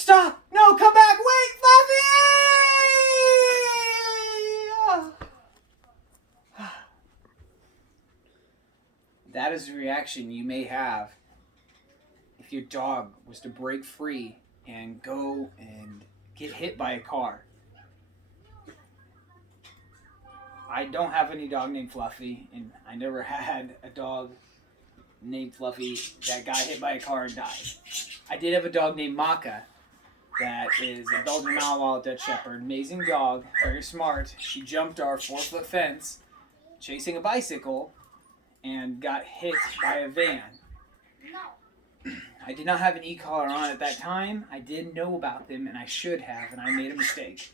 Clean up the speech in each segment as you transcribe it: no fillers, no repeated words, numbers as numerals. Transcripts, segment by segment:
Stop! No, come back! Wait, Fluffy! That is the reaction you may have if your dog was to break free and go and get hit by a car. I don't have any dog named Fluffy, and I never had a dog named Fluffy that got hit by a car and died. I did have a dog named Maka that is a Belgian Malinois Dutch Shepherd. Amazing dog, very smart. She jumped our 4-foot fence chasing a bicycle and got hit by a van. I did not have an e-collar on at that time. I didn't know about them, and I should have, and I made a mistake.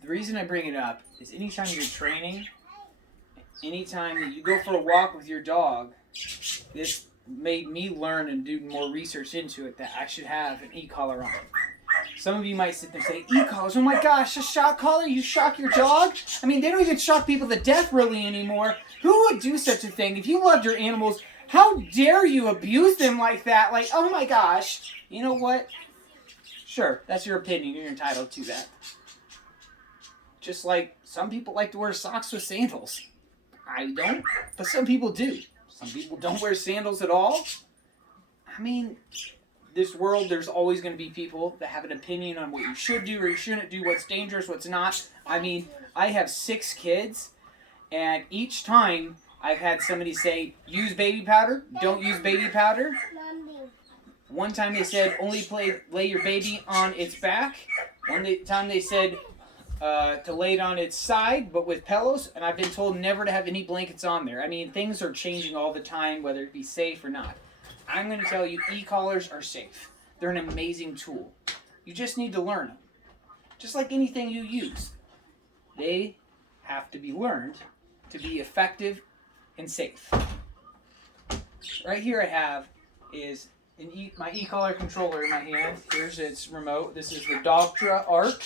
The reason I bring it up is anytime you're training, anytime that you go for a walk with your dog, this made me learn and do more research into it that I should have an e-collar on. Some of you might sit there and say, e-collars, oh my gosh, a shock collar? You shock your dog? I mean, they don't even shock people to death really anymore. Who would do such a thing? If you loved your animals, how dare you abuse them like that? Like, oh my gosh. You know what? Sure, that's your opinion. You're entitled to that. Just like some people like to wear socks with sandals. I don't, but some people do. Some people don't wear sandals at all. I mean, this world, there's always going to be people that have an opinion on what you should do or you shouldn't do, what's dangerous, what's not. I mean, I have 6 kids, and each time I've had somebody say, use baby powder, don't use baby powder. One time they said, only lay your baby on its back. One time they said, to lay it on its side, but with pillows, and I've been told never to have any blankets on there. I mean, things are changing all the time, whether it be safe or not. I'm going to tell you, e-collars are safe. They're an amazing tool. You just need to learn them. Just like anything you use. They have to be learned to be effective and safe. Right here I have is my e-collar controller in my hand. Here's its remote. This is the Dogtra Arc.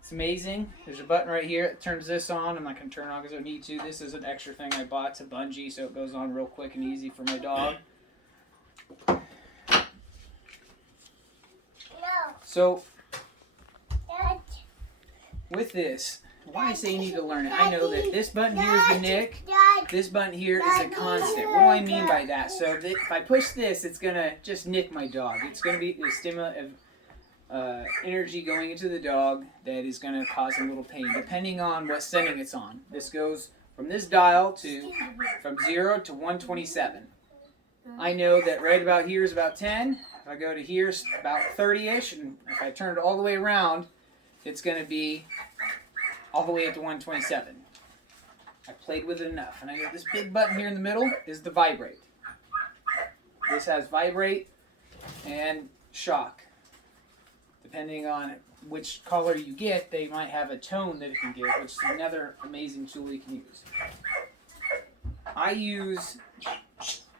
It's amazing. There's a button right here that turns this on. I'm not going to turn it on because I don't need to. This is an extra thing I bought. It's a bungee, so it goes on real quick and easy for my dog. So, with this, why I say you need to learn it, I know that this button here is the nick. This button here is a constant. What do I mean by that? So if I push this, it's going to just nick my dog. It's going to be the stimulus of energy going into the dog that is going to cause a little pain, depending on what setting it's on. This goes from this dial from 0 to 127. I know that right about here is about 10. If I go to here, it's about 30-ish. And if I turn it all the way around, it's going to be all the way up to 127. I played with it enough. And I got this big button here in the middle is the vibrate. This has vibrate and shock. Depending on which color you get, they might have a tone that it can give, which is another amazing tool you can use. I use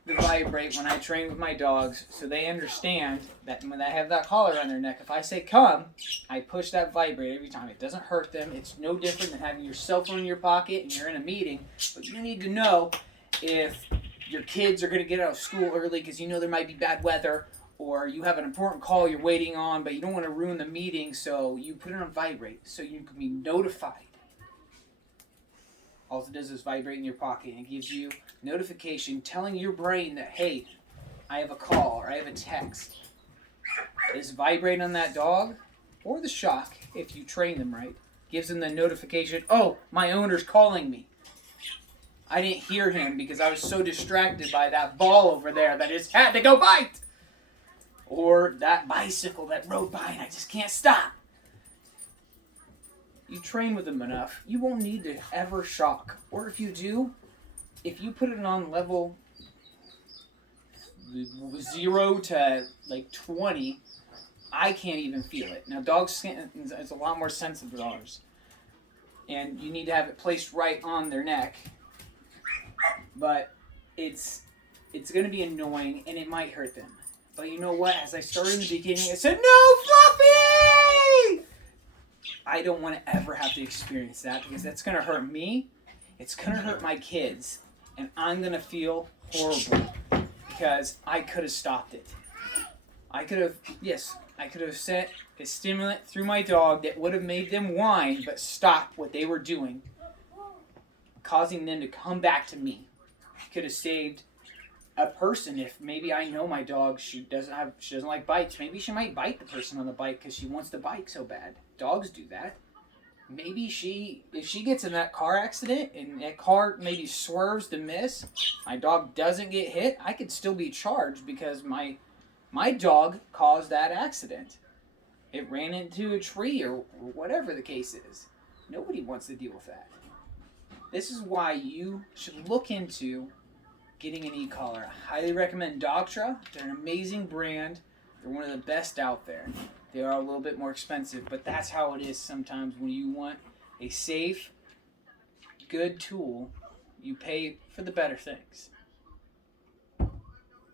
the vibrate when I train with my dogs so they understand that when I have that collar on their neck, if I say come, I push that vibrate every time. It doesn't hurt them. It's no different than having your cell phone in your pocket and you're in a meeting. But you need to know if your kids are going to get out of school early because you know there might be bad weather, or you have an important call you're waiting on, but you don't want to ruin the meeting, so you put it on vibrate so you can be notified. All it does is vibrate in your pocket and it gives you notification telling your brain that, hey, I have a call or I have a text. This vibrate on that dog, or the shock, if you train them right, gives them the notification, oh, my owner's calling me. I didn't hear him because I was so distracted by that ball over there that I just had to go bite. Or that bicycle that rode by and I just can't stop. You train with them enough, you won't need to ever shock. Or if you do, if you put it on level 0 to like 20, I can't even feel it. Now, dog skin is a lot more sensitive than ours. And you need to have it placed right on their neck. But it's going to be annoying and it might hurt them. But you know what? As I started in the beginning, I said, no, Fluffy! I don't want to ever have to experience that because that's going to hurt me. It's going to hurt my kids. And I'm going to feel horrible because I could have stopped it. I could have, yes, I could have set a stimulant through my dog that would have made them whine but stop what they were doing, causing them to come back to me. Could have saved a person. If maybe I know my dog, she doesn't like bites. Maybe she might bite the person on the bike because she wants the bike so bad. Dogs do that. Maybe if she gets in that car accident and that car maybe swerves to miss, my dog doesn't get hit, I could still be charged because my dog caused that accident. It ran into a tree or whatever the case is. Nobody wants to deal with that. This is why you should look into getting an e-collar. I highly recommend Dogtra. They're an amazing brand. They're one of the best out there. They are a little bit more expensive, but that's how it is sometimes when you want a safe, good tool, you pay for the better things.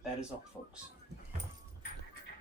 That is all, folks.